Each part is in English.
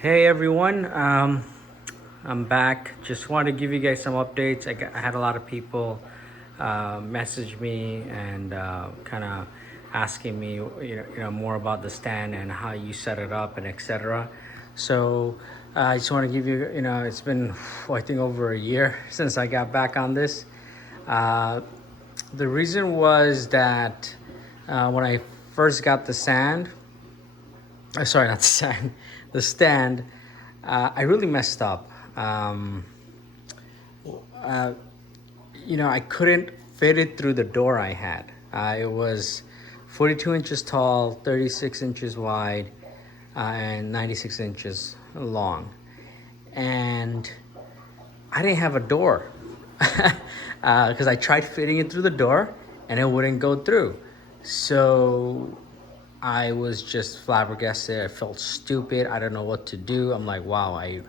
Hey everyone, I'm back. Just wanted to give you guys some updates. I had a lot of people message me and kind of asking me, more about the stand and how you set it up and etc. So I just want to give you, it's been I think over a year since I got back on this. Uh, the reason was that when I first got the sand, sorry, not the sand, the stand. I really messed up. Uh, I couldn't fit it through the door I had. It was 42 inches tall, 36 inches wide, and 96 inches long. And I didn't have a door because I tried fitting it through the door and it wouldn't go through. So I was just flabbergasted. I felt stupid. I don't know what to do. I'm like, wow, I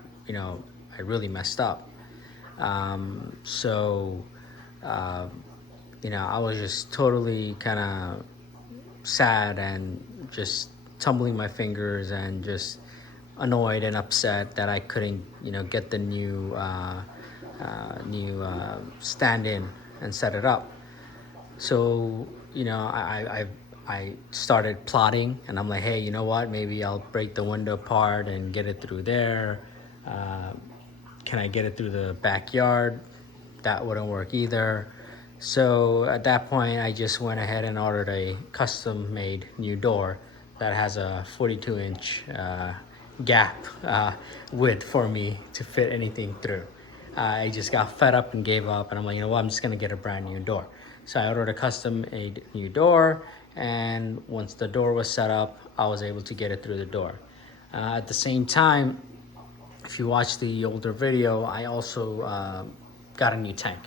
really messed up. So, uh, I was just totally kind of sad and just tumbling my fingers and just annoyed and upset that I couldn't, get the new stand in and set it up. So, I started plotting and I'm like, hey, you know what? Maybe I'll break the window apart and get it through there. Uh, can I get it through the backyard? That wouldn't work either. So at that point, I just went ahead and ordered a custom made new door that has a 42-inch gap width for me to fit anything through. I just got fed up and gave up, and I'm like, you know what, I'm just gonna get a brand new door. So I ordered a custom made new door, and once the door was set up, I was able to get it through the door. At the same time, if you watch the older video, I also got a new tank.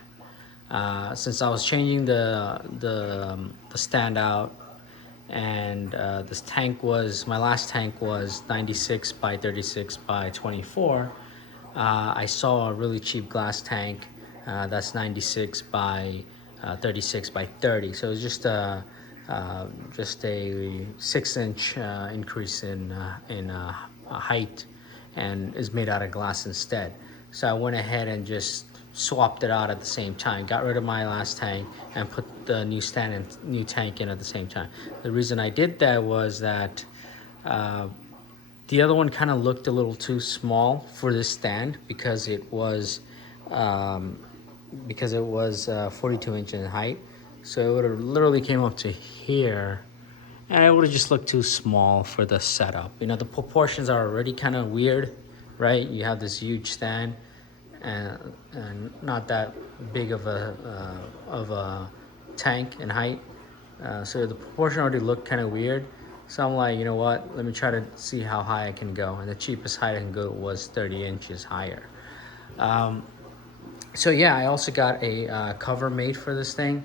Since I was changing the stand out, and this tank was, my last tank was 96 by 36 by 24. I saw a really cheap glass tank that's 96 by 36 by 30. So it's just a 6-inch increase in height, and is made out of glass instead. So I went ahead and just swapped it out at the same time, got rid of my last tank and put the new stand and new tank in at the same time. The reason I did that was that the other one kind of looked a little too small for this stand because it was 42 inches in height. So it would have literally came up to here, and it would have just looked too small for the setup. The proportions are already kind of weird, right? You have this huge stand and not that big of a tank in height. So the proportion already looked kind of weird. So I'm like, you know what? Let me try to see how high I can go. And the cheapest height I can go was 30 inches higher. So yeah, I also got a cover made for this thing.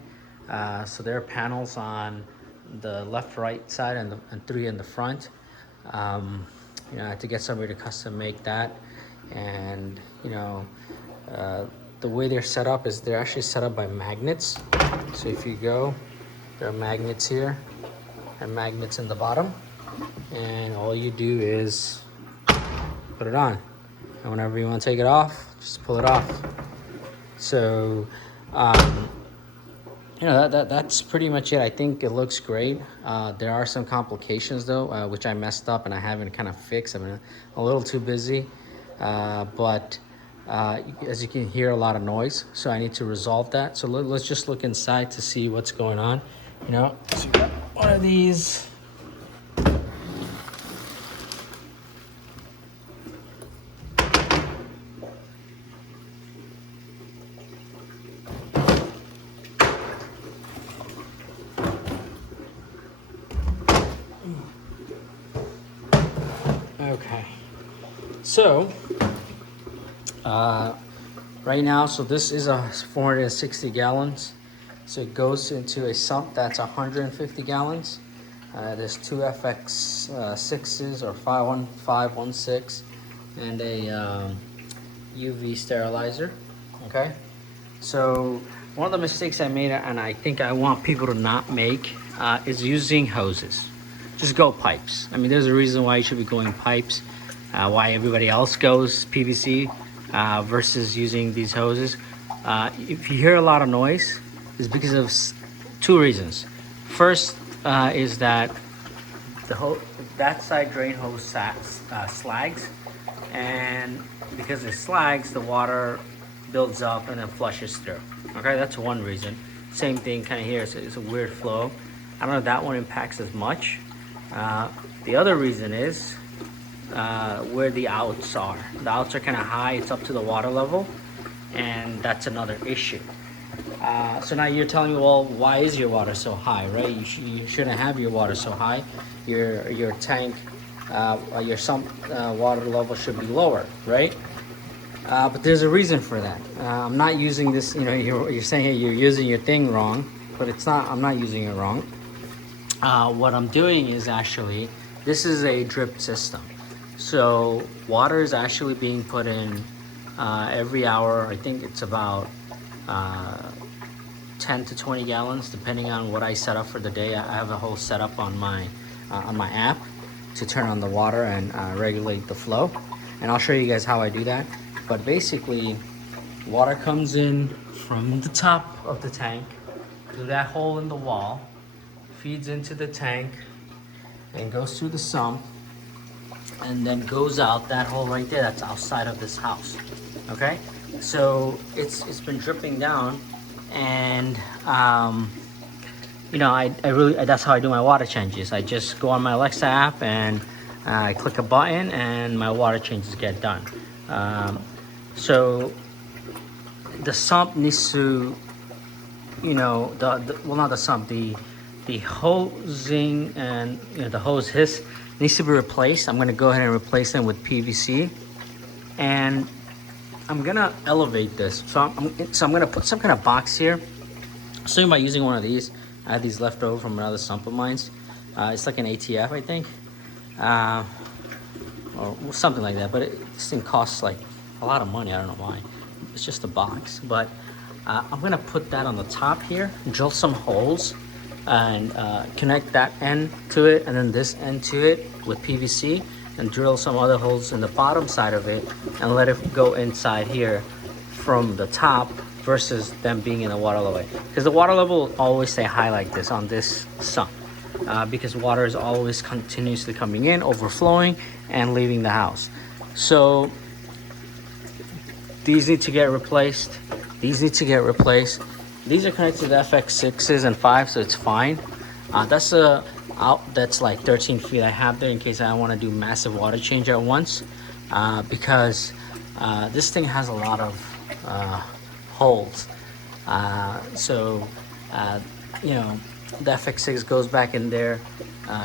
So there are panels on the left, right side, and 3 in the front. I had to get somebody to custom make that. And the way they're set up is they're actually set up by magnets. So if you go, there are magnets here and magnets in the bottom, and all you do is put it on, and whenever you want to take it off, just pull it off. So that's pretty much it. I think it looks great. There are some complications though, which I messed up and I haven't kind of fixed. I've been a little too busy, but as you can hear, a lot of noise, so I need to resolve that. So let's just look inside to see what's going on. So you got one of these. Okay, so right now, so this is a 460 gallons. So it goes into a sump that's 150 gallons. There's 2 FX6s or 51516 and a UV sterilizer. Okay, so one of the mistakes I made, and I think I want people to not make, is using hoses. Just go pipes. I mean, there's a reason why you should be going pipes. why everybody else goes PVC versus using these hoses. If you hear a lot of noise, it's because of two reasons. First is that that side drain hose slags, and because it slags, the water builds up and then flushes through. Okay, that's one reason. Same thing kind of here. It's a weird flow. I don't know if that one impacts as much. The other reason is where the outs are. The outs are kind of high. It's up to the water level, and that's another issue. So now you're telling me, well, why is your water so high, right? You shouldn't have your water so high. Your tank, your sump water level should be lower, right? But there's a reason for that. I'm not using this, you know, you're saying, hey, you're using your thing wrong, but it's not, I'm not using it wrong. What I'm doing is actually, this is a drip system. So water is actually being put in every hour. I think it's about 10 to 20 gallons, depending on what I set up for the day. I have a whole setup on my app to turn on the water and regulate the flow. And I'll show you guys how I do that. But basically, water comes in from the top of the tank through that hole in the wall, feeds into the tank, and goes through the sump, and then goes out that hole right there. That's outside of this house. Okay, so it's been dripping down, and you know, I really, that's how I do my water changes. I just go on my Alexa app and I click a button, and my water changes get done. So the sump needs to, you know, well, not the sump, the hosing and, you know, the hose needs to be replaced. I'm gonna go ahead and replace them with PVC, and I'm gonna elevate this. So I'm gonna put some kind of box here. So by using one of these, I had these left over from another sump of mine. It's like an ATF, I think, or something like that. But this thing costs like a lot of money. I don't know why. It's just a box. But I'm gonna put that on the top here, drill some holes, and connect that end to it, and then this end to it with PVC, and drill some other holes in the bottom side of it, and let it go inside here from the top versus them being in the water level. Because the water level will always stay high like this on this sump, because water is always continuously coming in, overflowing, and leaving the house. So these need to get replaced. These need to get replaced. These are connected to the FX6s and 5s, so it's fine. That's a out that's like 13 feet I have there in case I want to do massive water change at once, because this thing has a lot of holes. So you know, the FX6 goes back in there.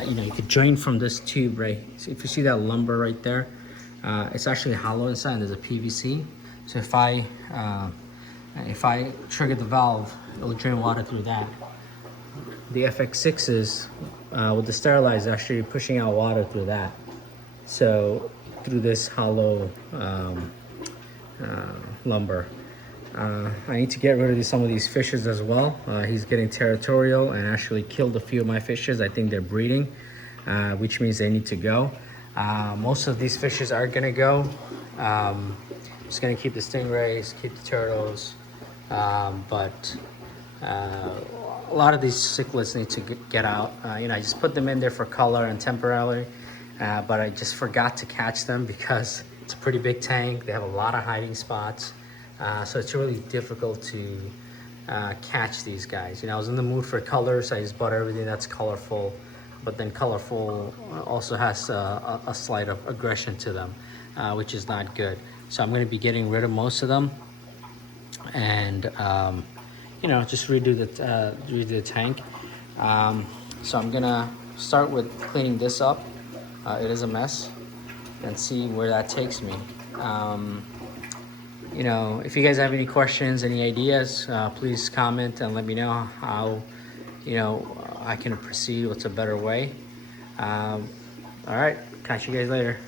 You know, you could drain from this tube, right? So if you see that lumber right there, it's actually hollow inside, and there's a PVC. So if I trigger the valve, it'll drain water through that. The FX6s with the sterilizer actually pushing out water through that. So through this hollow lumber. I need to get rid of some of these fishes as well. He's getting territorial and actually killed a few of my fishes. I think they're breeding, which means they need to go. Most of these fishes are gonna go. Just gonna keep the stingrays, keep the turtles, but a lot of these cichlids need to get out. You know, I just put them in there for color and temporarily, but I just forgot to catch them because it's a pretty big tank. They have a lot of hiding spots, so it's really difficult to catch these guys. You know, I was in the mood for colors. I just bought everything that's colorful, but then colorful also has a slight of aggression to them, which is not good. So I'm going to be getting rid of most of them, and you know, just redo the tank. So I'm gonna start with cleaning this up. It is a mess, and see where that takes me. You know, if you guys have any questions, any ideas, please comment and let me know how, you know, I can proceed. What's a better way? All right, catch you guys later.